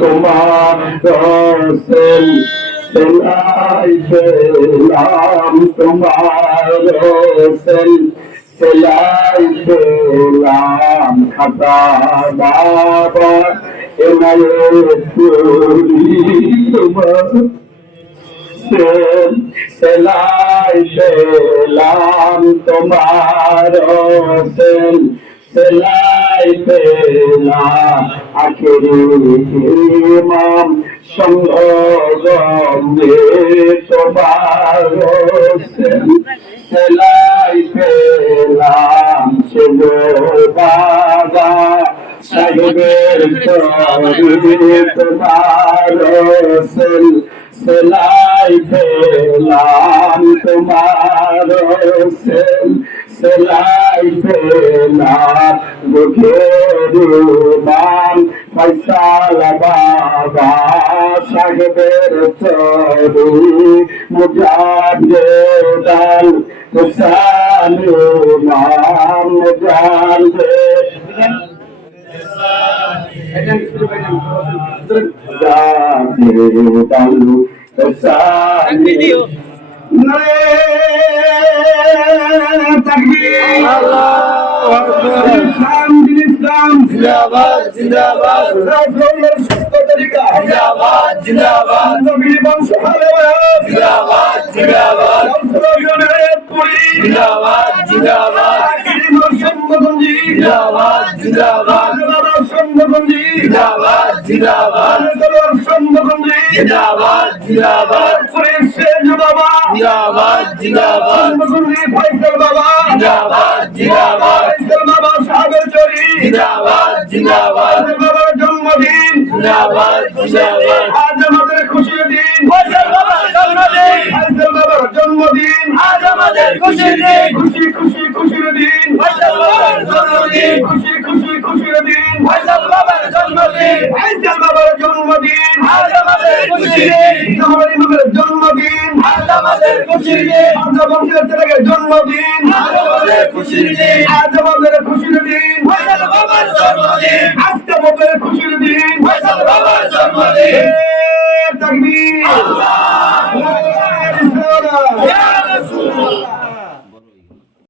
তোমার রসেল সেলাই পেলাম তোমার রসেল সেলাই পেলাম খাতা বাবা এনায়ে পুরি তোমার সেল সেলাই পেলাম তোমার পেলাম আখেরি ইমাম সঙ্গে তোমার সেল সেলাই পেলাম ছিল বাবা। সাহেবের তরি তোমার সেল সেলাই তোমার সেল সেলাই পেলাম বুকের বাম ফয়সাল বাবা সাহেবের তরি মুজাহিদাল হুসানু নাম ভিডিও। জিন্দাবাদ জিন্দাবাদ রাজৌলের সত্য তরিকা জিন্দাবাদ জিন্দাবাদ নবীর বংশ জিন্দাবাদ জিন্দাবাদ জিন্দাবাদ জিন্দাবাদ জিন্দাবাদ জিন্দাবাদ জিন্দাবাদ জিন্দাবাদ সম্মগঞ্জি জিন্দাবাদ জিন্দাবাদ ফরিদ বাবা। জিন্দাবাদ জিন্দাবাদ। সম্মগঞ্জি ফয়সাল বাবা। জিন্দাবাদ জিন্দাবাদ। ফয়সাল বাবা সাগর চরি। জিন্দাবাদ জিন্দাবাদ। বাবার জন্মদিন। জিন্দাবাদ জিন্দাবাদ। আজ আমাদের খুশির দিন। ফয়সাল বাবার জন্মদিন। ফয়সাল বাবার জন্মদিন। আজ আমাদের খুশির দিন। খুশি খুশি খুশির দিন। ফয়সাল বাবার জন্মদিন। খুশি খুশি খুশির দিন। ফয়সাল বাবার জন্মদিন। ফয়সাল বাবার জন্মদিন। আজ আমাদের খুশির দিন। আমার আমাদের খুশির দিন। আজ বংশের ছেলেকে জন্মদিন। আমাদের খুশির দিন। আজ আমাদের খুশির দিন। ফয়সাল বাবার জন্মদিন। আজকে আমাদের খুশির দিন। ফয়সাল বাবার জন্মদিন।